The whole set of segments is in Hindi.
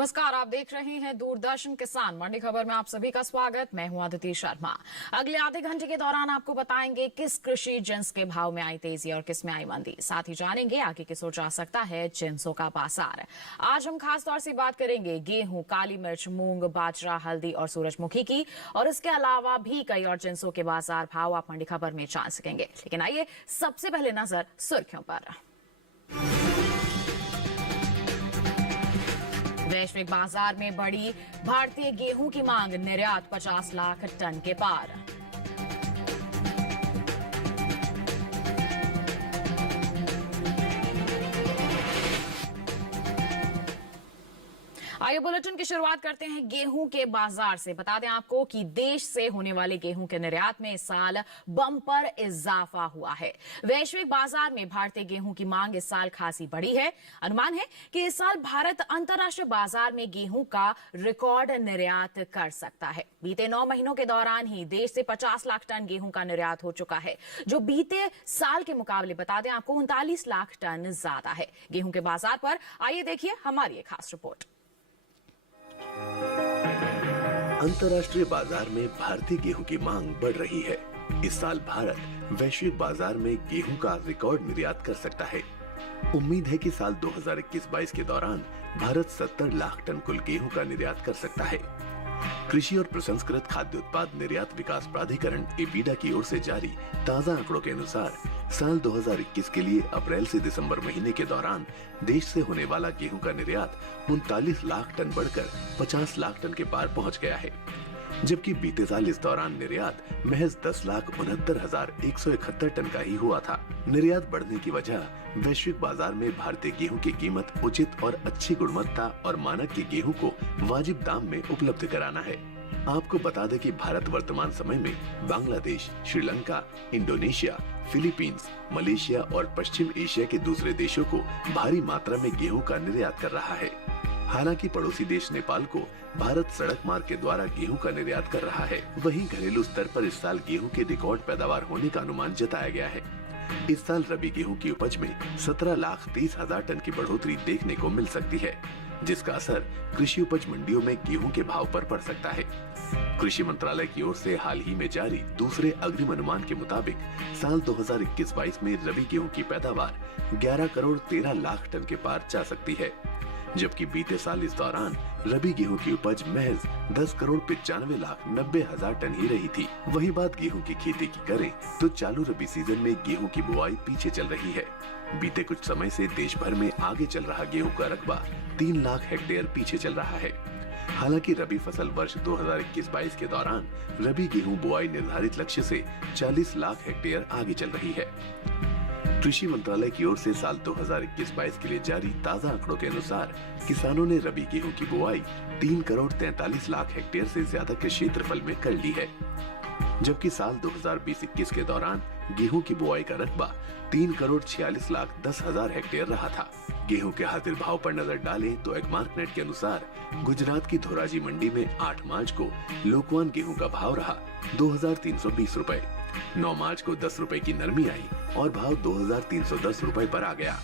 नमस्कार, आप देख रहे हैं दूरदर्शन किसान मंडी खबर में आप सभी का स्वागत। मैं हूं अदिति शर्मा। अगले आधे घंटे के दौरान आपको बताएंगे किस कृषि जिन्स के भाव में आई तेजी और किस में आई मंदी। साथ ही जानेंगे आगे किस ओर जा सकता है जिन्सों का बाजार। आज हम खास तौर से बात करेंगे गेहूं, काली मिर्च, मूंग, बाजरा, हल्दी और सूरजमुखी की, और इसके अलावा भी कई और जिन्सों के बाजार भाव आप मंडी खबर में जान सकेंगे। लेकिन आइए सबसे पहले नजर सुर्खियों पर। वैश्विक बाजार में बढ़ी भारतीय गेहूं की मांग, निर्यात 50 लाख टन के पार। आइए बुलेटिन की शुरुआत करते हैं गेहूं के बाजार से। बता दें आपको कि देश से होने वाले गेहूं के निर्यात में इस साल बम्पर इजाफा हुआ है। वैश्विक बाजार में भारतीय गेहूं की मांग इस साल खासी बढ़ी है। अनुमान है कि इस साल भारत अंतर्राष्ट्रीय बाजार में गेहूं का रिकॉर्ड निर्यात कर सकता है। बीते 9 महीनों के दौरान ही देश से 50 लाख टन गेहूं का निर्यात हो चुका है, जो बीते साल के मुकाबले बता दें आपको 39 लाख टन ज्यादा है। गेहूं के बाजार पर आइए देखिए हमारी एक खास रिपोर्ट। अंतर्राष्ट्रीय बाजार में भारतीय गेहूं की मांग बढ़ रही है। इस साल भारत वैश्विक बाजार में गेहूं का रिकॉर्ड निर्यात कर सकता है। उम्मीद है कि साल 2021-22 के दौरान भारत 70 लाख टन कुल गेहूं का निर्यात कर सकता है। कृषि और प्रसंस्कृत खाद्य उत्पाद निर्यात विकास प्राधिकरण एपीडा की ओर से जारी ताजा आंकड़ों के अनुसार साल 2021 के लिए अप्रैल से दिसंबर महीने के दौरान देश से होने वाला गेहूं का निर्यात 39 लाख टन बढ़कर 50 लाख टन के पार पहुंच गया है, जबकि बीते साल इस दौरान निर्यात महज 10,69,171 टन का ही हुआ था। निर्यात बढ़ने की वजह वैश्विक बाजार में भारतीय गेहूं की कीमत उचित और अच्छी गुणवत्ता और मानक के गेहूं को वाजिब दाम में उपलब्ध कराना है। आपको बता दें कि भारत वर्तमान समय में Bangladesh, Sri Lanka, Indonesia, Philippines, Malaysia और पश्चिम एशिया के दूसरे देशों को भारी मात्रा में गेहूं का निर्यात कर रहा है। हालांकि पड़ोसी देश नेपाल को भारत सड़क मार्ग के द्वारा गेहूं का निर्यात कर रहा है। वहीं घरेलू स्तर पर इस साल गेहूं के रिकॉर्ड पैदावार होने का अनुमान जताया गया है। इस साल रबी गेहूं की उपज में 17,30,000 टन की बढ़ोतरी देखने को मिल सकती है, जिसका असर कृषि उपज मंडियों में गेहूं के भाव पर पड़ सकता है। कृषि मंत्रालय की ओर से हाल ही में जारी दूसरे अग्रिम अनुमान के मुताबिक साल 2021-22 में रबी गेहूं की पैदावार 11 करोड़ 13 लाख टन के पार जा सकती है, जबकि बीते साल इस दौरान रबी गेहूं की उपज महज 10 करोड़ 95 लाख 90 हजार टन ही रही थी। वही बात गेहूं की खेती की करें तो चालू रबी सीजन में गेहूं की बुआई पीछे चल रही है। बीते कुछ समय से देश भर में आगे चल रहा गेहूं का रकबा 3 लाख हेक्टेयर पीछे चल रहा है। हालांकि रबी फसल वर्ष 2021-22 के दौरान रबी गेहूं बुआई निर्धारित लक्ष्य से 40 लाख हेक्टेयर आगे चल रही है। कृषि मंत्रालय की ओर से साल 2021-22 के लिए जारी ताजा आंकड़ों के अनुसार किसानों ने रबी गेहूं की बुआई 3 करोड़ 43 लाख हेक्टेयर से ज्यादा के क्षेत्रफल में कर ली है, जबकि साल 2020-21 के दौरान गेहूं की बुआई का रकबा 3 करोड़ 46 लाख 10 हजार हेक्टेयर रहा था। गेहूं के हाजिर भाव पर नजर डालें तो एग्मार्कनेट के अनुसार गुजरात की धोराजी मंडी में 8 मार्च को लोकवान गेहूं का भाव रहा 2,320 रुपए। 9 मार्च को 10 रुपए की नरमी आई और भाव 2,310 रुपए पर आ गया।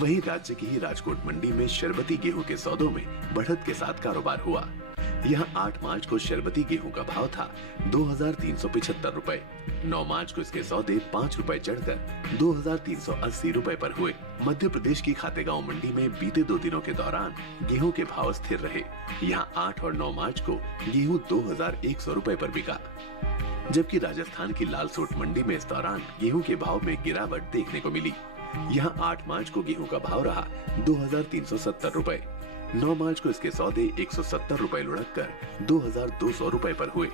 वहीं राज्य की ही राजकोट मंडी में शरबती गेहूं के सौदों में बढ़त के साथ कारोबार हुआ। यहाँ 8 मार्च को शरबती गेहूं का भाव था 2,375 रुपए। 9 मार्च को इसके सौदे 5 रुपए चढ़कर 2,380 रुपए पर हुए। मध्य प्रदेश की खातेगांव मंडी में बीते 2 दिनों के दौरान गेहूं के भाव स्थिर रहे। यहाँ 8 और 9 मार्च को गेहूं 2,100 रुपए पर बिका, जबकि राजस्थान की लालसोट मंडी में इस दौरान गेहूं के भाव में गिरावट देखने को मिली। यहाँ 8 मार्च को गेहूं का भाव रहा 2,370 रुपए। 9 मार्च को इसके सौदे 170 रुपए लुढ़क कर 2,200 रुपए पर हुए।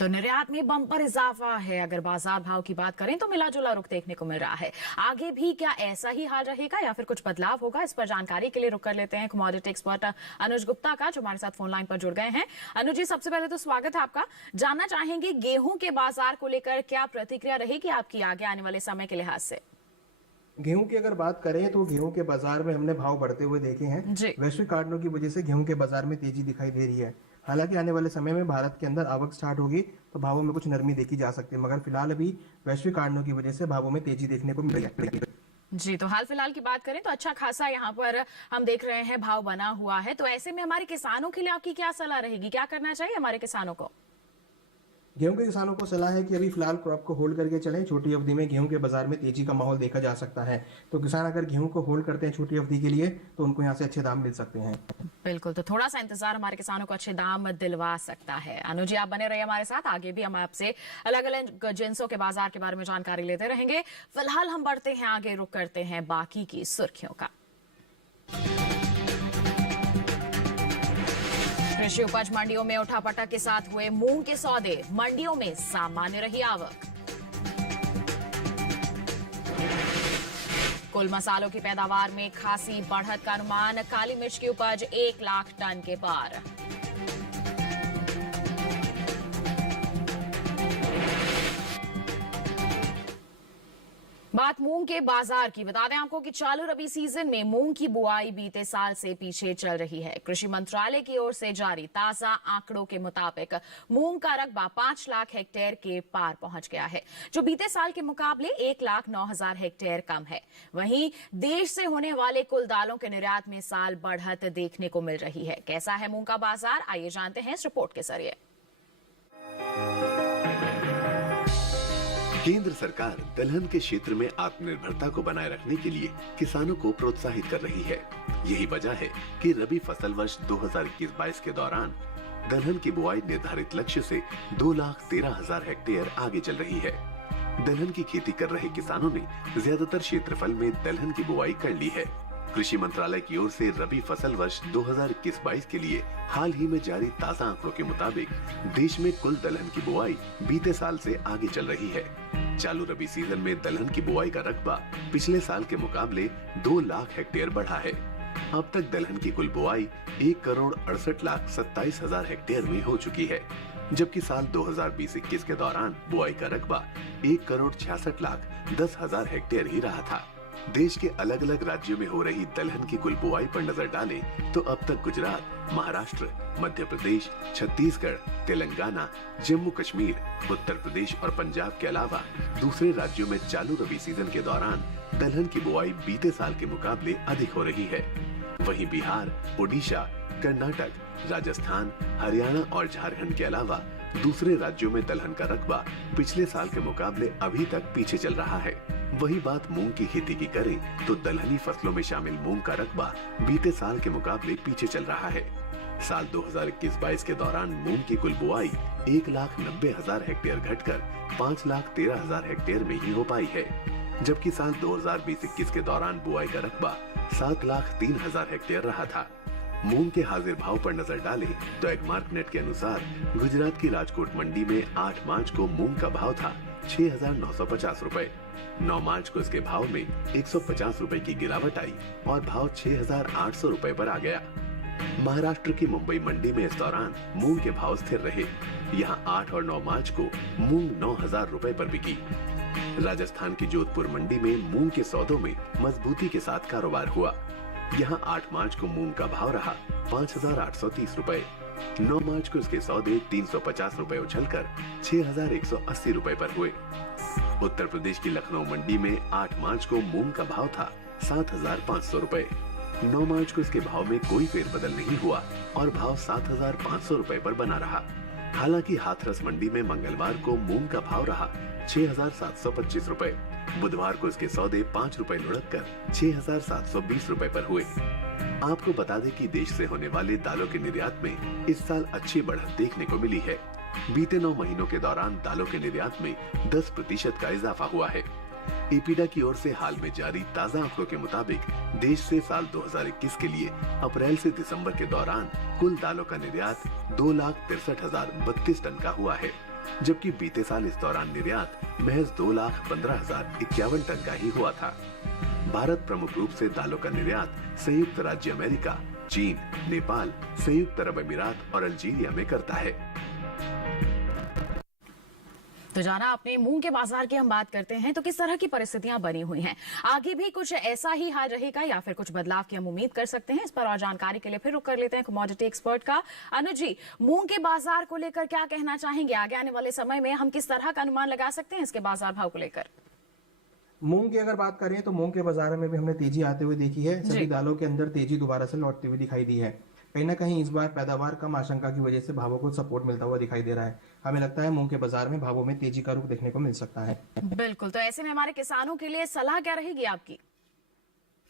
तो निर्यात में बम्पर इजाफा है। अगर बाजार भाव की बात करें तो मिला जुला रुख देखने को मिल रहा है। आगे भी क्या ऐसा ही हाल रहेगा या फिर कुछ बदलाव होगा, इस पर जानकारी के लिए रुक कर लेते हैं कमोडिटी एक्सपर्ट अनुज गुप्ता का, जो हमारे साथ फोन लाइन पर जुड़ गए हैं। अनुज जी, सबसे पहले तो स्वागत है आपका। जानना चाहेंगे गेहूं के बाजार को लेकर क्या प्रतिक्रिया रहेगी आपकी आगे आने वाले समय के लिहाज से? गेहूं की अगर बात करें तो गेहूं के बाजार में हमने भाव बढ़ते हुए देखे हैं। वैश्विक कारणों की वजह से गेहूं के बाजार में तेजी दिखाई दे रही है। हालांकि आने वाले समय में भारत के अंदर आवक स्टार्ट होगी तो भावों में कुछ नरमी देखी जा सकती है, मगर फिलहाल अभी वैश्विक कारणों की वजह से भावों में तेजी देखने को मिल रही है। जी, तो हाल फिलहाल की बात करें तो अच्छा खासा यहाँ पर हम देख रहे हैं भाव बना हुआ है। तो ऐसे में हमारे किसानों के लिए आपकी क्या सलाह रहेगी? क्या करना चाहिए हमारे किसानों को? गेहूं के किसानों को सलाह है कि अभी फिलहाल क्रॉप को होल्ड करके चलें। छोटी अवधि में गेहूं के बाजार में तेजी का माहौल देखा जा सकता है। तो किसान अगर गेहूं को होल्ड करते हैं छोटी अवधि के लिए तो उनको यहाँ से अच्छे दाम मिल सकते हैं। बिल्कुल, तो थोड़ा सा इंतजार हमारे किसानों को अच्छे दाम दिलवा सकता है। अनु जी, आप बने रहिए हमारे साथ, आगे भी हम आपसे अलग अलग जिन्सों के बाजार के बारे में जानकारी लेते रहेंगे। फिलहाल हम बढ़ते हैं आगे, रुक करते हैं बाकी की सुर्खियों का। कृषि उपज मंडियों में उठापटक के साथ हुए मूंग के सौदे, मंडियों में सामान्य रही आवक। कुल मसालों की पैदावार में खासी बढ़त का अनुमान, काली मिर्च की उपज 1 लाख टन के पार। बात मूंग के बाजार की, बता दें आपको कि चालू रबी सीजन में मूंग की बुआई बीते साल से पीछे चल रही है। कृषि मंत्रालय की ओर से जारी ताजा आंकड़ों के मुताबिक मूंग का रकबा 5 लाख हेक्टेयर के पार पहुंच गया है, जो बीते साल के मुकाबले 1,09,000 हेक्टेयर कम है। वहीं देश से होने वाले कुल दालों के निर्यात में साल बढ़त देखने को मिल रही है। कैसा है मूंग का बाजार, आइए जानते हैं इस रिपोर्ट के जरिए। केंद्र सरकार दलहन के क्षेत्र में आत्मनिर्भरता को बनाए रखने के लिए किसानों को प्रोत्साहित कर रही है। यही वजह है कि रबी फसल वर्ष 2021-22 के दौरान दलहन की बुआई निर्धारित लक्ष्य से 2,13,000 हेक्टेयर आगे चल रही है। दलहन की खेती कर रहे किसानों ने ज्यादातर क्षेत्रफल में दलहन की बुआई कर ली है। कृषि मंत्रालय की ओर से रबी फसल वर्ष 2021-22 के लिए हाल ही में जारी ताजा आंकड़ों के मुताबिक देश में कुल दलहन की बुआई बीते साल से आगे चल रही है। चालू रबी सीजन में दलहन की बुआई का रकबा पिछले साल के मुकाबले 2 लाख हेक्टेयर बढ़ा है। अब तक दलहन की कुल बुआई 1,68,27,000 हेक्टेयर में हो चुकी है, जबकि साल 2020-21 के दौरान बुआई का रकबा 1,66,10,000 हेक्टेयर ही रहा था। देश के अलग अलग राज्यों में हो रही दलहन की कुल बुआई पर नजर डालें तो अब तक गुजरात, महाराष्ट्र, मध्य प्रदेश, छत्तीसगढ़, तेलंगाना, जम्मू कश्मीर, उत्तर प्रदेश और पंजाब के अलावा दूसरे राज्यों में चालू रबी सीजन के दौरान दलहन की बुआई बीते साल के मुकाबले अधिक हो रही है। वहीं बिहार, ओडिशा, कर्नाटक, राजस्थान, हरियाणा और झारखंड के अलावा दूसरे राज्यों में दलहन का रकबा पिछले साल के मुकाबले अभी तक पीछे चल रहा है। वही बात मूंग की खेती की करें तो दलहनी फसलों में शामिल मूंग का रकबा बीते साल के मुकाबले पीछे चल रहा है। साल 2021-22 के दौरान मूंग की कुल बुआई 1,90,000 हेक्टेयर घटकर 5,13,000 हेक्टेयर में ही हो पाई है, जबकि साल 2020-21 के दौरान बुआई का रकबा 7,03,000 हेक्टेयर रहा था। मूंग के हाजिर भाव पर नजर डालें तो एगमार्क नेट के अनुसार गुजरात की राजकोट मंडी में 8 मार्च को मूंग का भाव था 6,950 रुपए। 9 मार्च को इसके भाव में 150 रुपए की गिरावट आई और भाव 6,800 रुपए पर आ गया। महाराष्ट्र की मुंबई मंडी में इस दौरान मूंग के भाव स्थिर रहे। यहां 8 और 9 मार्च को मूंग 9,000 रुपए पर बिकी। राजस्थान की जोधपुर मंडी में मूंग के सौदों में मजबूती के साथ कारोबार हुआ। यहाँ 8 मार्च को मूंग का भाव रहा 5,830 रुपए। 9 मार्च को इसके सौदे 350 रुपए उछलकर 6,180 रुपए पर हुए। उत्तर प्रदेश की लखनऊ मंडी में 8 मार्च को मूंग का भाव था 7,500 रुपए। 9 मार्च को इसके भाव में कोई फेरबदल नहीं हुआ और भाव 7,500 रुपए पर बना रहा। हालांकि हाथरस मंडी में मंगलवार को मूंग का भाव रहा 6,725 रुपए। बुधवार को इसके सौदे 5 रुपए लुढ़क कर 6,720 रुपए पर हुए। आपको बता दें कि देश से होने वाले दालों के निर्यात में इस साल अच्छी बढ़त देखने को मिली है। बीते 9 महीनों के दौरान दालों के निर्यात में 10% का इजाफा हुआ है। एपीडा की ओर से हाल में जारी ताजा आंकड़ों के मुताबिक देश से साल 2021 के लिए अप्रैल से दिसंबर के दौरान कुल दालों का निर्यात 2,63,032 टन का हुआ है, जबकि बीते साल इस दौरान निर्यात महज 2,15,051 टन का ही हुआ था। भारत प्रमुख रूप से दालों का निर्यात संयुक्त राज्य अमेरिका, चीन, नेपाल, संयुक्त अरब अमीरात और अल्जीरिया में करता है। तो जाना आपने मूंग के बाजार की हम बात करते हैं तो किस तरह की परिस्थितियां बनी हुई हैं, आगे भी कुछ ऐसा ही हाल रहेगा या फिर कुछ बदलाव की हम उम्मीद कर सकते हैं? इस पर और जानकारी के लिए फिर रुक कर लेते हैं कमोडिटी एक्सपर्ट का। अनुज जी, मूंग के बाजार को लेकर क्या कहना चाहेंगे? आगे आने वाले समय में हम किस तरह का अनुमान लगा सकते हैं इसके बाजार भाव को लेकर? मूंग की अगर बात करें तो मूंग के बाजार में भी हमने तेजी आते हुए देखी है। सभी दालों के अंदर तेजी दोबारा से लौटती हुई दिखाई दी है। कहीं ना कहीं इस बार पैदावार कम आशंका की वजह से भावों को सपोर्ट मिलता हुआ दिखाई दे रहा है। हमें लगता है मूंग के बाजार में भावों में तेजी का रुख देखने को मिल सकता है। बिल्कुल, तो ऐसे में हमारे किसानों के लिए सलाह क्या रहेगी आपकी?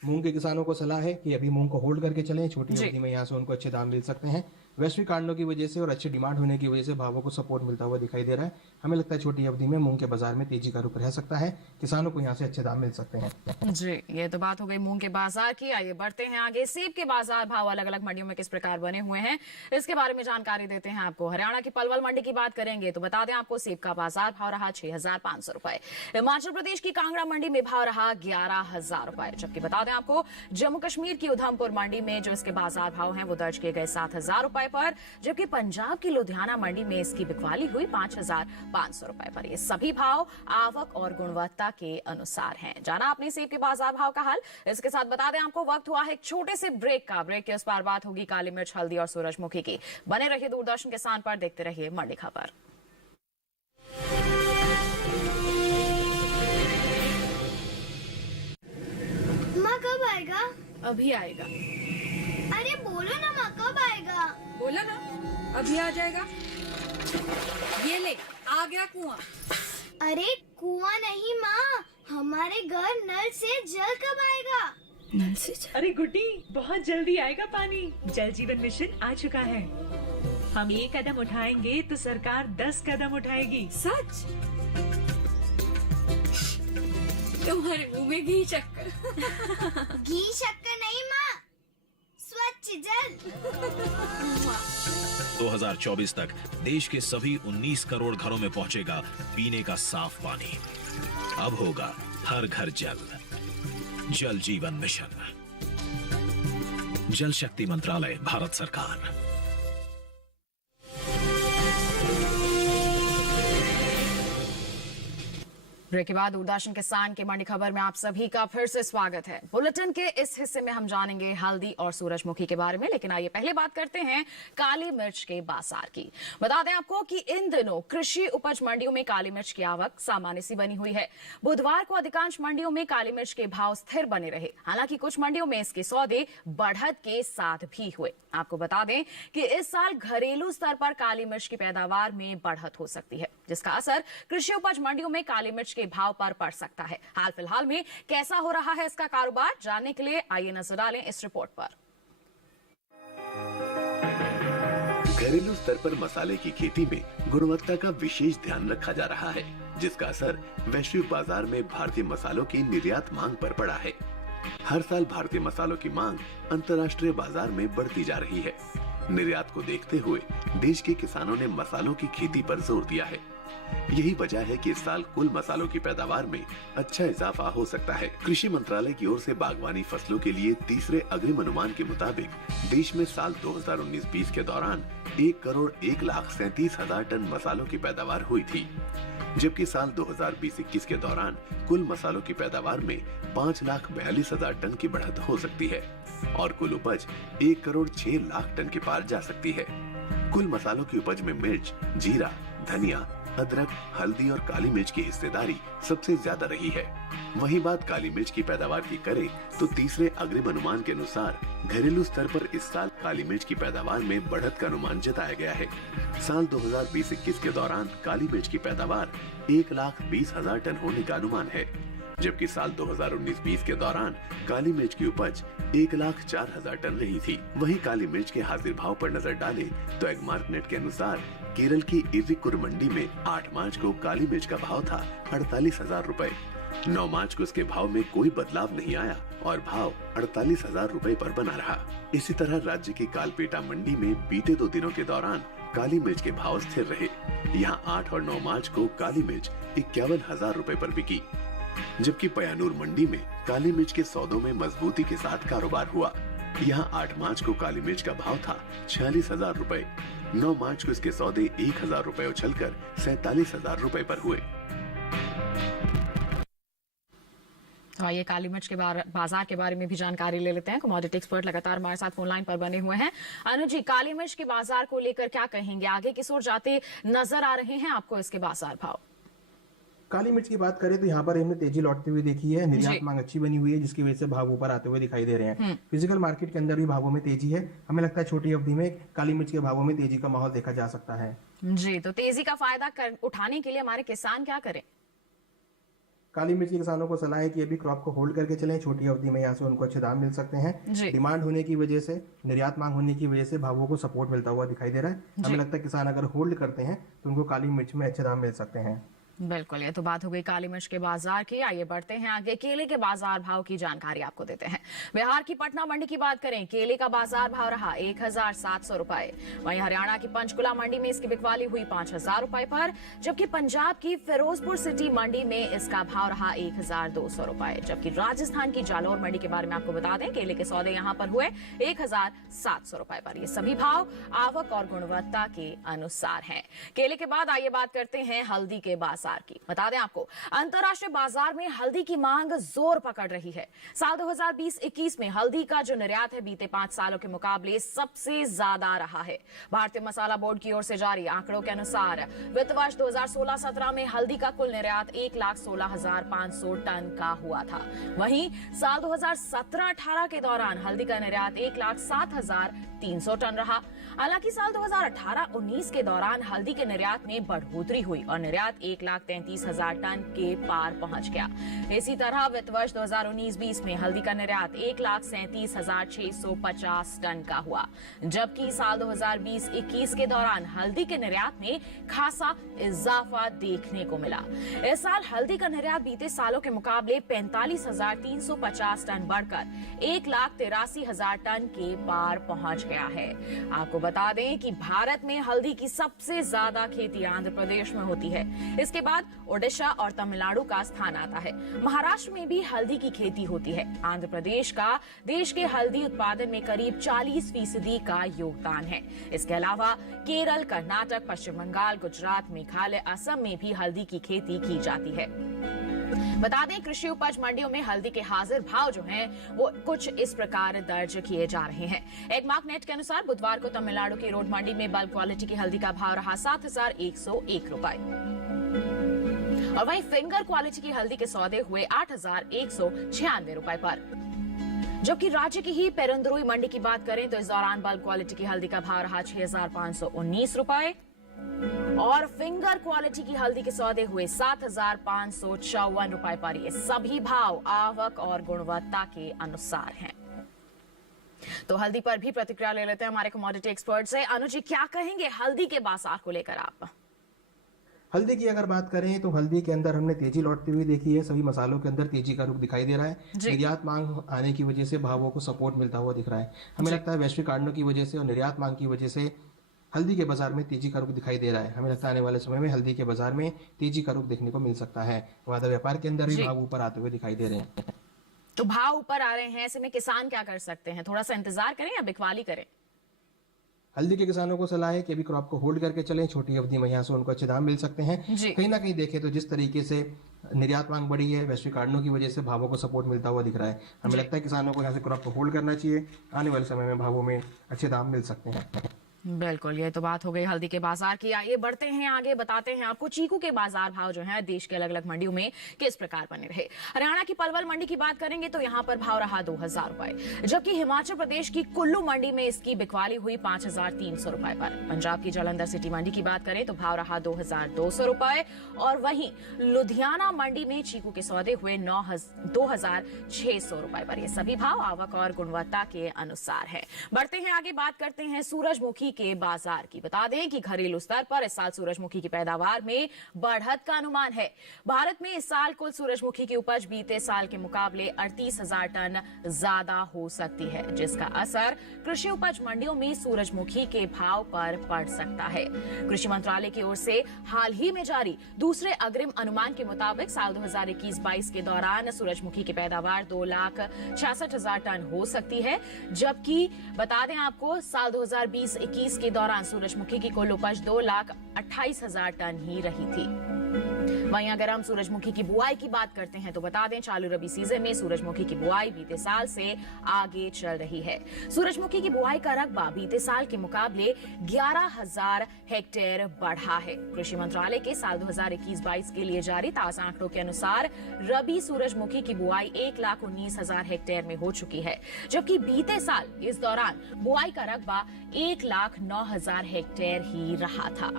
मूंग के किसानों को सलाह है कि अभी मूंग को होल्ड करके चलें। छोटी अवधि में यहाँ से उनको अच्छे दाम मिल सकते हैं। वैश्विक कारणों की वजह से और अच्छी डिमांड होने की वजह से भावों को सपोर्ट मिलता हुआ दिखाई दे रहा है। हमें लगता है छोटी अवधि में मूंग के बाजार में तेजी का रुख रह सकता है। किसानों को यहाँ से अच्छे दाम मिल सकते हैं। जी, ये तो बात हो गई मूंग के बाजार की। आइए बढ़ते हैं आगे। सेब के बाजार भाव अलग अलग मंडियों में किस प्रकार बने हुए हैं, इसके बारे में जानकारी देते हैं आपको। हरियाणा की पलवल मंडी की बात करेंगे तो बता दें आपको सेब का बाजार भाव रहा 6,500 रुपए। हिमाचल प्रदेश की कांगड़ा मंडी में भाव रहा 11,000 रुपए। जबकि बता दें आपको जम्मू कश्मीर की उधमपुर मंडी में जो इसके बाजार भाव हैं वो दर्ज किए गए 7,000 रुपए पर। जबकि पंजाब की लुधियाना मंडी में इसकी बिकवाली हुई 5,500 रुपए पर। ये सभी भाव आवक और गुणवत्ता के अनुसार हैं। जाना आपने सेब के बाजार भाव का हाल। इसके साथ बता दें आपको वक्त हुआ है एक छोटे से ब्रेक का। ब्रेक के उस पार बात होगी काली मिर्च, हल्दी और सूरजमुखी की। बने रहिए दूरदर्शन किसान पर, देखते रहिए मंडी खबर। माँ कब आएगा? अभी आएगा। अरे बोलो ना माँ कब आएगा? बोला ना अभी आ जाएगा। ये ले आ गया कुआं। अरे कुआं नहीं माँ, हमारे घर नल से जल कब आएगा? नल से जल? अरे गुड्डी, बहुत जल्दी आएगा पानी। जल जीवन मिशन आ चुका है। हम ये कदम उठाएंगे तो सरकार 10 कदम उठाएगी। सच? तुम्हारे मुंह में घी शक्कर। घी शक्कर नहीं माँ, स्वच्छ जल। 2024 तक देश के सभी 19 करोड़ घरों में पहुंचेगा पीने का साफ पानी। अब होगा हर घर जल। जल जीवन मिशन, जल शक्ति मंत्रालय, भारत सरकार। ब्रेक के बाद दूरदर्शन किसान के मंडी खबर में आप सभी का फिर से स्वागत है। बुलेटिन के इस हिस्से में हम जानेंगे हल्दी और सूरजमुखी के बारे में, लेकिन आइए पहले बात करते हैं काली मिर्च के बाजार की। बता दें आपको कि इन दिनों कृषि उपज मंडियों में काली मिर्च की आवक सामान्य सी बनी हुई है। बुधवार को अधिकांश मंडियों में काली मिर्च के भाव स्थिर बने रहे। हालांकि कुछ मंडियों में इसके सौदे बढ़त के साथ भी हुए। आपको बता दें कि इस साल घरेलू स्तर पर काली मिर्च की पैदावार में बढ़त हो सकती है, जिसका असर कृषि उपज मंडियों में काली मिर्च के भाव पर पड़ सकता है। हाल फिलहाल में कैसा हो रहा है इसका कारोबार, जानने के लिए आइए नजर डालें इस रिपोर्ट पर। घरेलू स्तर पर मसाले की खेती में गुणवत्ता का विशेष ध्यान रखा जा रहा है, जिसका असर वैश्विक बाजार में भारतीय मसालों की निर्यात मांग पर पड़ा है। हर साल भारतीय मसालों की मांग अंतर्राष्ट्रीय बाजार में बढ़ती जा रही है। निर्यात को देखते हुए देश के किसानों ने मसालों की खेती पर जोर दिया है। यही वजह है कि इस साल कुल मसालों की पैदावार में अच्छा इजाफा हो सकता है। कृषि मंत्रालय की ओर से बागवानी फसलों के लिए तीसरे अग्रिम अनुमान के मुताबिक देश में साल 2019-20 के दौरान 1,01,37,000 टन मसालों की पैदावार हुई थी, जबकि साल 2020-21 के दौरान कुल मसालों की पैदावार में 5,42,000 टन की बढ़त हो सकती है और कुल उपज 1,06,00,000 टन के पार जा सकती है। कुल मसालों की उपज में मिर्च, जीरा, धनिया, अदरक, हल्दी और काली मिर्च की हिस्सेदारी सबसे ज्यादा रही है। वहीं बात काली मिर्च की पैदावार की करें तो तीसरे अग्रिम अनुमान के अनुसार घरेलू स्तर पर इस साल काली मिर्च की पैदावार में बढ़त का अनुमान जताया गया है। साल 2020-21 के दौरान काली मिर्च की पैदावार 1,20,000 टन होने का अनुमान है, जबकि साल 2019-20 के दौरान काली मिर्च की उपज 1,04,000 टन रही थी। वहीं काली मिर्च के हाजिर भाव पर नजर डालें तो एगमार्कनेट के अनुसार केरल की इरिक्कुर मंडी में 8 मार्च को काली मिर्च का भाव था 48,000 रुपए। 9 मार्च को इसके भाव में कोई बदलाव नहीं आया और भाव 48,000 रुपए पर बना रहा। इसी तरह राज्य की कालपेटा मंडी में बीते 2 दिनों के दौरान काली मिर्च के भाव स्थिर रहे। यहाँ 8 और 9 मार्च को काली मिर्च 51,000 रुपए पर बिकी, जबकि पयानूर मंडी में काली मिर्च के सौदों में मजबूती के साथ कारोबार हुआ। यहाँ 8 मार्च को काली मिर्च का भाव था 46,000 रुपए। 9 मार्च को इसके सौदे 1,000 रुपए उछलकर 47,000 रुपए पर हुए। तो आइए काली मिर्च के बाजार के बारे में भी जानकारी ले लेते हैं। कमोडिटी एक्सपर्ट लगातार हमारे साथ फोन लाइन पर बने हुए हैं। अनुज जी, काली मिर्च के बाजार को लेकर क्या कहेंगे? आगे किस ओर जाते नजर आ रहे हैं आपको इसके बाजार भाव? काली मिर्च की बात करें तो यहाँ पर हमने तेजी लौटती हुई देखी है। निर्यात जी। मांग अच्छी बनी हुई है, जिसकी वजह से भाव ऊपर आते हुए दिखाई दे रहे हैं। फिजिकल मार्केट के अंदर भी भावों में तेजी है। हमें लगता है छोटी अवधि में काली मिर्च के भावों में तेजी का माहौल देखा जा सकता है। जी, तो तेजी का फायदा उठाने के लिए हमारे किसान क्या करें? काली मिर्च के किसानों को सलाह है कि अभी क्रॉप को होल्ड करके चलें। छोटी अवधि में यहाँ से उनको अच्छे दाम मिल सकते हैं। जी। डिमांड होने की वजह से, निर्यात मांग होने की वजह से भावों को सपोर्ट मिलता हुआ दिखाई दे रहा है। हमें लगता है किसान अगर होल्ड करते हैं तो उनको काली मिर्च में अच्छे दाम मिल सकते हैं। बिल्कुल, ये तो बात हो गई काली मिर्च के बाजार की। आइए बढ़ते हैं आगे, केले के बाजार भाव की जानकारी आपको देते हैं। बिहार की पटना मंडी की बात करें, केले का बाजार भाव रहा 1700 रुपए। वहीं हरियाणा की पंचकुला मंडी में इसकी बिकवाली हुई 5000 रुपए पर, जबकि पंजाब की फिरोजपुर सिटी मंडी में इसका भाव रहा 1200 रुपए। जबकि राजस्थान की जालौर मंडी के बारे में आपको बता दें, केले के सौदे यहाँ पर हुए 1700 रुपए पर। ये सभी भाव आवक और गुणवत्ता के अनुसार हैं। केले के बाद आइए बात करते हैं हल्दी के बाजार की। बता दें आपको, अंतर्राष्ट्रीय बाजार में हल्दी की मांग जोर पकड़ रही है। साल 2020-21 में हल्दी का जो निर्यात है, बीते 5 सालों के मुकाबले सबसे ज्यादा रहा है। भारतीय मसाला बोर्ड की ओर से जारी आंकड़ों के अनुसार वित्त वर्ष 2016-17 में हल्दी का कुल निर्यात 1,16,500 टन का हुआ था। वहीं साल 2017-18 के दौरान हल्दी का निर्यात 1,07,300 टन रहा। हालांकि साल 2018-19 के दौरान हल्दी के निर्यात में बढ़ोतरी हुई और निर्यात 1,33,000 टन के पार पहुंच गया। इसी तरह वित्त वर्ष 2019-20 में हल्दी का निर्यात 1,37,650 टन का हुआ, जबकि साल 2020-21 के दौरान हल्दी के निर्यात में खासा इजाफा देखने को मिला। इस साल हल्दी का निर्यात बीते सालों के मुकाबले 45,350 टन बढ़कर 1,83,000 टन के पार पहुंच गया है। आपको बता दें कि भारत में हल्दी की सबसे ज्यादा खेती आंध्र प्रदेश में होती है। इसके बाद ओडिशा और तमिलनाडु का स्थान आता है। महाराष्ट्र में भी हल्दी की खेती होती है। आंध्र प्रदेश का देश के हल्दी उत्पादन में करीब 40% का योगदान है। इसके अलावा केरल, कर्नाटक, पश्चिम बंगाल, गुजरात, मेघालय, असम में भी हल्दी की खेती की जाती है। बता दें, कृषि उपज मंडियों में हल्दी के हाजिर भाव जो हैं वो कुछ इस प्रकार दर्ज किए जा रहे हैं। एक मार्क नेट के अनुसार बुधवार को तमिलनाडु की रोड मंडी में बल्क क्वालिटी की हल्दी का भाव रहा 7,101 रुपए और वहीं फिंगर क्वालिटी की हल्दी के सौदे हुए 8,196 रुपए पर। जबकि राज्य की ही पेरंदरुई मंडी की बात करें तो इस दौरान बल्क क्वालिटी की हल्दी का भाव रहा 6,519 रुपए और फिंगर क्वालिटी की हल्दी के सौदे हुए 7,554 रुपए पर। ये सभी भाव आवक और गुणवत्ता के अनुसार हैं। तो हल्दी पर भी प्रतिक्रिया ले लेते हैं हमारे कमोडिटी एक्सपर्ट से। अनुज जी, क्या कहेंगे हल्दी के बाजार को लेकर आप? हल्दी की अगर बात करें तो हल्दी के अंदर हमने तेजी लौटती हुई देखी है। सभी मसालों के अंदर तेजी का रुख दिखाई दे रहा है। निर्यात मांग आने की वजह से भावों को सपोर्ट मिलता हुआ दिख रहा है। हमें लगता है वैश्विक कारणों की वजह से और निर्यात मांग की वजह से हल्दी के बाजार में तेजी का रुख दिखाई दे रहा है। हमें लगता है आने वाले समय में हल्दी के बाजार में तेजी का रुख देखने को मिल सकता है। वादा व्यापार के अंदर भी भाव ऊपर आते हुए दिखाई दे रहे हैं। तो भाव ऊपर आ रहे हैं, ऐसे में किसान क्या कर सकते हैं? थोड़ा सा इंतजार करें या बिकवाली करें? हल्दी के किसानों को सलाह है कि अभी क्रॉप को होल्ड करके चलें। छोटी अवधि में यहाँ से उनको अच्छे दाम मिल सकते हैं। कहीं ना कहीं देखें तो जिस तरीके से निर्यात मांग बढ़ी है, वैश्विक कारणों की वजह से भावों को सपोर्ट मिलता हुआ दिख रहा है। हमें लगता है किसानों को यहाँ से क्रॉप को होल्ड करना चाहिए। आने वाले समय में भावों में अच्छे दाम मिल सकते हैं। बिल्कुल, ये तो बात हो गई हल्दी के बाजार की। आइए बढ़ते हैं आगे, बताते हैं आपको चीकू के बाजार भाव जो है देश के अलग अलग मंडियों में किस प्रकार बने रहे। हरियाणा की पलवल मंडी की बात करेंगे तो यहाँ पर भाव रहा 2,000 रुपए, जबकि हिमाचल प्रदेश की कुल्लू मंडी में इसकी बिकवाली हुई 5,300 रुपए पर। पंजाब की जालंधर सिटी मंडी की बात करें तो भाव रहा 2,200 रुपए और वहीं लुधियाना मंडी में चीकू के सौदे हुए 2,600 रुपए पर। ये सभी भाव आवक और गुणवत्ता के अनुसार है। बढ़ते हैं आगे, बात करते हैं सूरजमुखी के बाजार की। बता दें कि घरेलू स्तर पर इस साल सूरजमुखी की पैदावार में बढ़त का अनुमान है। भारत में इस साल कुल सूरजमुखी की उपज बीते साल के मुकाबले 38,000 टन ज्यादा हो सकती है, जिसका असर कृषि उपज मंडियों में सूरजमुखी के भाव पर पड़ सकता है। कृषि मंत्रालय की ओर से हाल ही में जारी दूसरे अग्रिम अनुमान के मुताबिक साल 2021-22 के दौरान सूरजमुखी की पैदावार 2,66,000 टन हो सकती है, जबकि बता दें आपको साल 2020-21 के दौरान सूरजमुखी की कुल उपज 2,28,000 टन ही रही थी। वहीं अगर हम सूरजमुखी की बुआई की बात करते हैं तो बता दें चालू रबी सीजन में सूरजमुखी की बुआई बीते साल से आगे चल रही है। सूरजमुखी की बुआई का रकबा बीते साल के मुकाबले 11,000 हेक्टेयर बढ़ा है। कृषि मंत्रालय के साल 2021-22 के लिए जारी ताजा आंकड़ों के अनुसार रबी सूरजमुखी की बुआई 1,19,000 हेक्टेयर में हो चुकी है, जबकि बीते साल इस दौरान बुआई का रकबा 1,09,000 हेक्टेयर ही रहा था।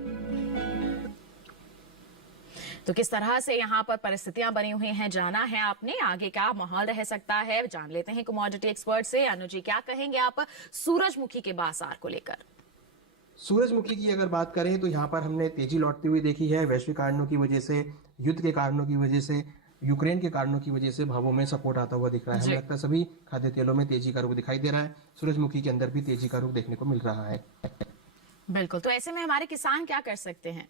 तो किस तरह से यहाँ पर परिस्थितियां बनी हुई हैं जाना है आपने, आगे क्या माहौल रह सकता है जान लेते हैं कमोडिटी एक्सपर्ट से। अनुज जी, क्या कहेंगे आप सूरजमुखी के बाजार को लेकर? सूरजमुखी की अगर बात करें तो यहाँ पर हमने तेजी लौटती हुई देखी है। वैश्विक कारणों की वजह से, युद्ध के कारणों की वजह से, यूक्रेन के कारणों की वजह से भावों में सपोर्ट आता हुआ दिख रहा है। हमें लगता है सभी खाद्य तेलों में तेजी का रुख दिखाई दे रहा है। सूरजमुखी के अंदर भी तेजी का रुख देखने को मिल रहा है। बिल्कुल, तो ऐसे में हमारे किसान क्या कर सकते हैं?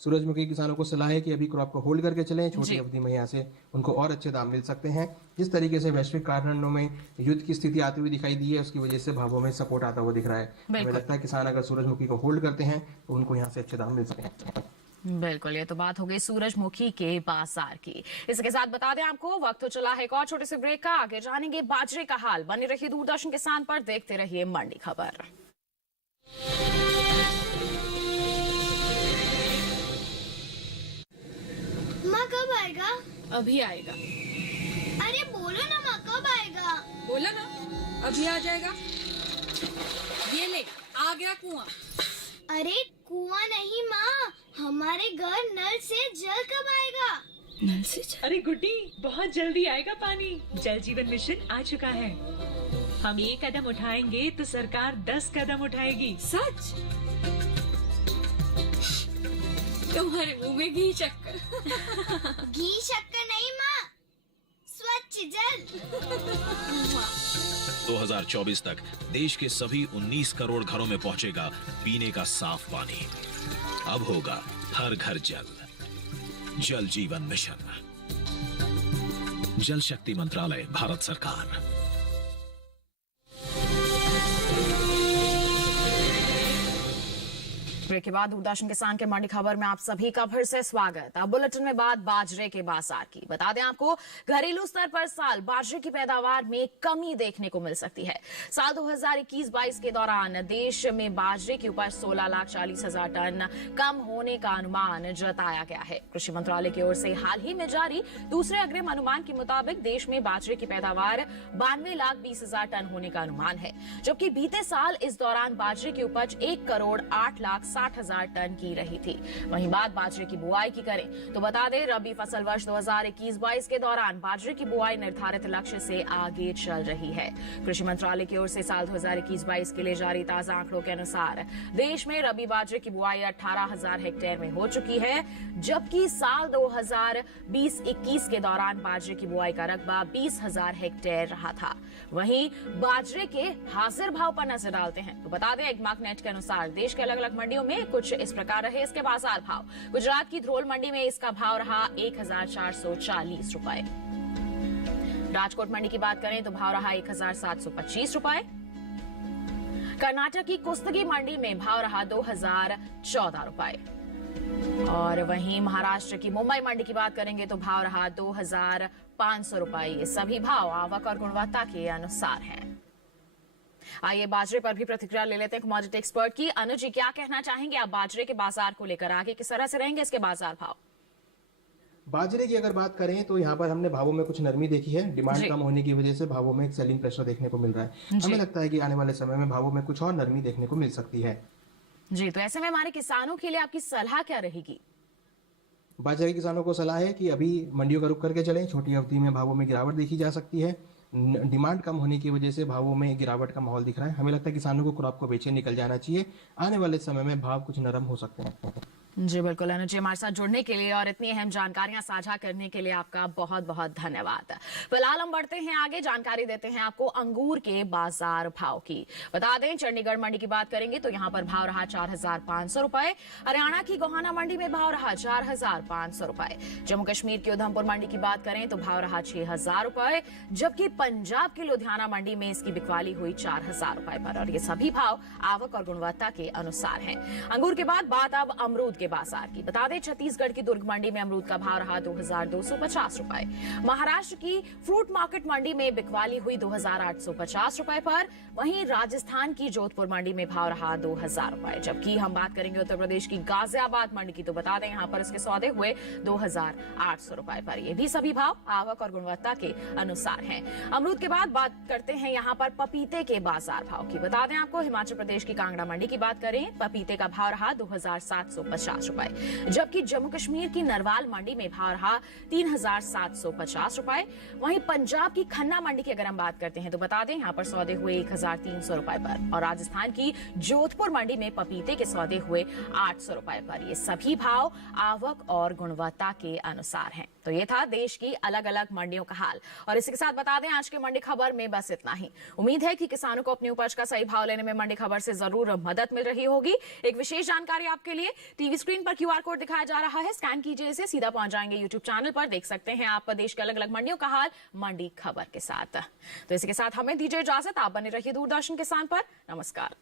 सूरजमुखी किसानों को सलाह है कि अभी क्रॉप को होल्ड करके चलें। छोटी अवधि में यहाँ से उनको और अच्छे दाम मिल सकते हैं। जिस तरीके से वैश्विक कारणों में युद्ध की स्थिति आती हुई दिखाई दी है, उसकी वजह से भावों में सपोर्ट आता हुआ दिख रहा है। हमें लगता है किसान अगर सूरजमुखी को होल्ड करते हैं तो उनको यहाँ से अच्छे दाम मिल सकते हैं। बिल्कुल, ये तो बात हो गई सूरजमुखी के बाजार की। इसके साथ बता दें आपको वक्त तो चला है एक और छोटे से ब्रेक का। आगे जानेंगे बाजरे का हाल। बने रहिए दूरदर्शन किसान पर, देखते रहिए मंडी खबर। माँ कब आएगा? अभी आएगा। अरे बोलो ना माँ, कब आएगा? बोला ना, अभी आ जाएगा। ये ले, आ गया कुआं। अरे कुआं नहीं माँ, हमारे घर नल से जल कब आएगा? नल से जल? अरे गुड्डी, बहुत जल्दी आएगा पानी। जल जीवन मिशन आ चुका है। हम एक कदम उठाएंगे तो सरकार 10 कदम उठाएगी। सच? तुम्हारे मुंह में घी शक्कर। घी शक्कर नहीं माँ, स्वच्छ जल। 2024 तक देश के सभी 19 करोड़ घरों में पहुंचेगा पीने का साफ पानी। अब होगा हर घर जल। जल जीवन मिशन, जल शक्ति मंत्रालय, भारत सरकार। ब्रेक के बाद दूरदर्शन किसान के मंडी खबर में आप सभी का फिर से स्वागत। अब बुलेटिन में बात बाजरे के बाजार की। बता दें आपको घरेलू स्तर पर साल बाजरे की पैदावार में कमी देखने को मिल सकती है। साल 2021-22 के दौरान देश में बाजरे की उपज 16,40,000 टन कम होने का अनुमान जताया गया है। कृषि मंत्रालय की ओर से हाल ही में जारी दूसरे अग्रिम अनुमान के मुताबिक देश में बाजरे की पैदावार 92,20,000 टन होने का अनुमान है, जबकि बीते साल इस दौरान बाजरे की उपज 1,08,60,000 टन की रही थी। वहीं बात बाजरे की बुआई की करें तो बता दें रबी फसल वर्ष 2021-22 के दौरान बाजरे की बुआई निर्धारित लक्ष्य से आगे चल रही है। कृषि मंत्रालय की ओर से साल 2021-22 के लिए जारी ताजा आंकड़ों के अनुसार देश में रबी बाजरे की बुआई 18,000 हेक्टेयर में हो चुकी है, जबकि साल 2020-21 के दौरान बाजरे की बुआई का रकबा 20,000 हेक्टेयर रहा था। वहीं बाजरे के हाजिर भाव पर नजर डालते हैं तो बता दें एगमार्क नेट के अनुसार देश के अलग अलग मंडियों में कुछ इस प्रकार रहे इसके बाजार भाव। गुजरात की ध्रोल मंडी में इसका भाव रहा 1,440 रुपए। राजकोट मंडी की बात करें तो भाव रहा 1,725 रुपए। कर्नाटक की कुस्तगी मंडी में भाव रहा 2,014 रुपए। और वहीं महाराष्ट्र की मुंबई मंडी की बात करेंगे तो भाव रहा 2,500 रुपए। ये सभी भाव आवक और गुणवत्ता के अनुसार हैं। आइए बाजरे पर भी प्रतिक्रिया ले लेते हैं कमोडिटी एक्सपर्ट की। अनुज जी, क्या कहना चाहेंगे आप बाजरे के बाजार को लेकर? आगे किस तरह से रहेंगे इसके बाजार भाव? बाजरे की अगर बात करें तो यहाँ पर हमने भावों में कुछ नरमी देखी है। डिमांड कम होने की वजह से भावों में एक सेलिंग प्रेशर देखने को मिल रहा है। हमें लगता है कि आने वाले समय में भावों में कुछ और नरमी देखने को मिल सकती है। जी, तो ऐसे में हमारे किसानों के लिए आपकी सलाह क्या रहेगी? बाजरे किसानों को सलाह है कि अभी मंडियों का रुख करके चलें। छोटी अवधि में भावों में गिरावट देखी जा सकती है। डिमांड कम होने की वजह से भावों में गिरावट का माहौल दिख रहा है। हमें लगता है किसानों को क्रॉप को बेचे निकल जाना चाहिए। आने वाले समय में भाव कुछ नरम हो सकते हैं। जी बिल्कुल अनुज जी, हमारे साथ जुड़ने के लिए और इतनी अहम जानकारियां साझा करने के लिए आपका बहुत बहुत धन्यवाद। फिलहाल हम बढ़ते हैं आगे, जानकारी देते हैं आपको अंगूर के बाजार भाव की। बता दें चंडीगढ़ मंडी की बात करेंगे तो यहां पर भाव रहा 4,500 रुपए। हरियाणा की गोहाना मंडी में भाव रहा 4,500 रुपए। जम्मू कश्मीर की उधमपुर मंडी की बात करें तो भाव रहा 6,000 रुपए, जबकि पंजाब की लुधियाना मंडी में इसकी बिकवाली हुई 4,000 रुपए पर। और ये सभी भाव आवक और गुणवत्ता के अनुसार हैं। अंगूर के बाद बात अब अमरूद के के बाजार की। बता दें छत्तीसगढ़ की दुर्ग मंडी में अमरूद का भाव रहा 2250 रुपए। महाराष्ट्र की फ्रूट मार्केट मंडी में बिकवाली हुई 2850 रुपए पर। वहीं राजस्थान की जोधपुर मंडी में भाव रहा 2000 रुपए। जबकि हम बात करेंगे उत्तर प्रदेश की गाजियाबाद मंडी की, तो बता दें यहां पर इसके सौदे हुए 2800 रुपए पर। ये भी सभी भाव आवक और गुणवत्ता के अनुसार हैं। अमरूद के बाद बात करते हैं यहां पर पपीते के बाजार भाव की। बता दें आपको हिमाचल प्रदेश की कांगड़ा मंडी की बात करें, पपीते का भाव रहा 2750 रुपए। जबकि जम्मू कश्मीर की नरवाल मंडी में भाव रहा 3750 रुपए। वहीं पंजाब की खन्ना मंडी की अगर हम बात करते हैं तो बता दें यहां पर सौदे हुए 1300 रुपए पर। और राजस्थान की जोधपुर मंडी में पपीते के सौदे हुए 800 रुपए पर। ये सभी भाव आवक और गुणवत्ता के अनुसार हैं। तो ये था देश की अलग अलग मंडियों का हाल। और इसी के साथ बता दें आज के मंडी खबर में बस इतना ही। उम्मीद है कि किसानों को अपनी उपज का सही भाव लेने में मंडी खबर से जरूर मदद मिल रही होगी। एक विशेष जानकारी आपके लिए, टीवी स्क्रीन पर क्यूआर कोड दिखाया जा रहा है, स्कैन कीजिए इसे, सीधा पहुंच जाएंगे यूट्यूब चैनल पर। देख सकते हैं आप देश के अलग अलग मंडियों का हाल मंडी खबर के साथ। तो इसी के साथ हमें दीजिए इजाजत। आप बने रहिए दूरदर्शन किसान पर। नमस्कार।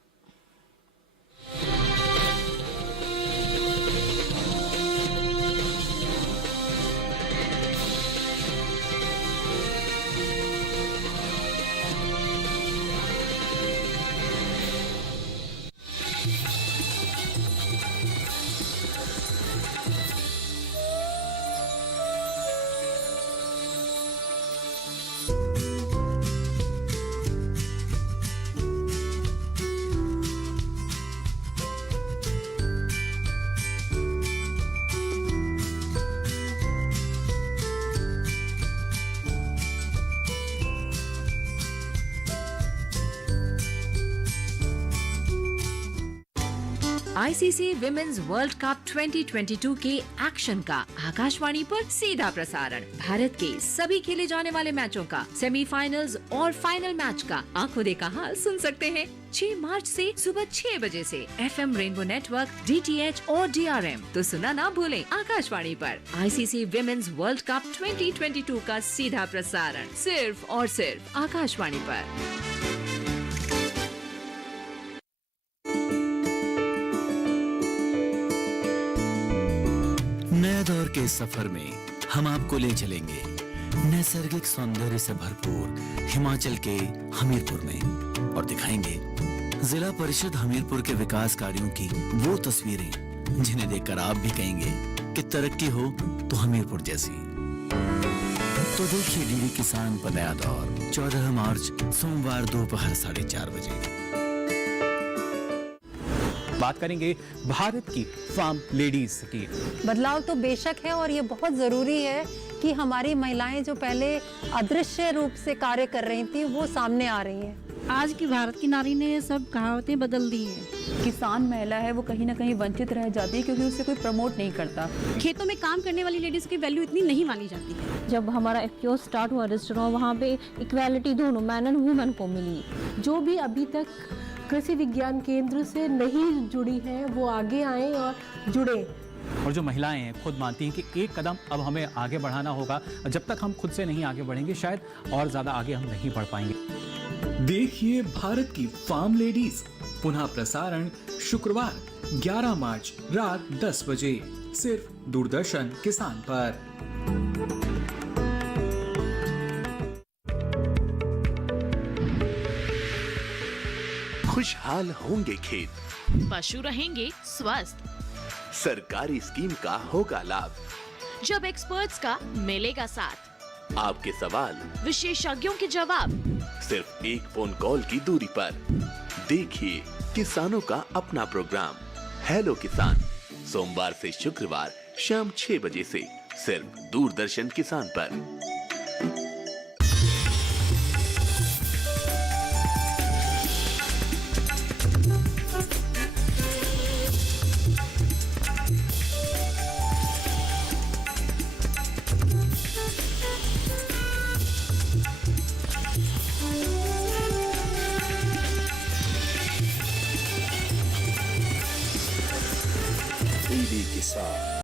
आईसीसी विमेन्स वर्ल्ड कप 2022 के एक्शन का आकाशवाणी पर सीधा प्रसारण। भारत के सभी खेले जाने वाले मैचों का, सेमीफाइनल्स और फाइनल मैच का आंखों देखा हाल सुन सकते हैं 6 मार्च से सुबह 6 बजे से FM रेनबो नेटवर्क, DTH और DRM। तो सुना ना भूलें आकाशवाणी पर आईसीसी विमेन्स वर्ल्ड कप 2022 का सीधा प्रसारण सिर्फ और सिर्फ आकाशवाणी पर। नए दौर के सफर में हम आपको ले चलेंगे नैसर्गिक सौंदर्य से भरपूर हिमाचल के हमीरपुर में और दिखाएंगे जिला परिषद हमीरपुर के विकास कार्यों की वो तस्वीरें जिन्हें देखकर आप भी कहेंगे कि तरक्की हो तो हमीरपुर जैसी। तो देखिए डीडी किसान पर नया दौर 14 मार्च सोमवार दोपहर 4:30 बजे। बात करेंगे भारत की फार्म लेडीज की। बदलाव तो बेशक है और ये बहुत ज़रूरी है कि हमारी महिलाएं जो पहले अदृश्य रूप से कार्य कर रही थी वो सामने आ रही हैं। आज की भारत की नारी ने सब कहावतें बदल दी हैं। किसान महिला है वो कहीं ना कहीं वंचित रह जाती है क्योंकि उसे कोई प्रमोट नहीं करता। खेतों में काम करने वाली लेडीज की वैल्यू इतनी नहीं मानी जाती है। जब हमारा FPO स्टार्ट हुआ रजिस्टर हुआ, वहाँ पे इक्वालिटी दोनों मैन एंड वुमेन को मिली। जो भी अभी तक कृषि विज्ञान केंद्र से नहीं जुड़ी हैं वो आगे आए और जुड़े। और जो महिलाएं हैं खुद मानती हैं कि एक कदम अब हमें आगे बढ़ाना होगा। जब तक हम खुद से नहीं आगे बढ़ेंगे शायद और ज्यादा आगे हम नहीं बढ़ पाएंगे। देखिए भारत की फार्म लेडीज पुनः प्रसारण शुक्रवार 11 मार्च रात 10 बजे सिर्फ दूरदर्शन किसान पर। खुशहाल होंगे खेत, पशु रहेंगे स्वस्थ, सरकारी स्कीम का होगा लाभ, जब एक्सपर्ट्स का मिलेगा साथ, आपके सवाल विशेषज्ञों के जवाब, सिर्फ एक फोन कॉल की दूरी पर। देखिए किसानों का अपना प्रोग्राम हेलो किसान, सोमवार से शुक्रवार शाम 6 बजे से सिर्फ दूरदर्शन किसान पर।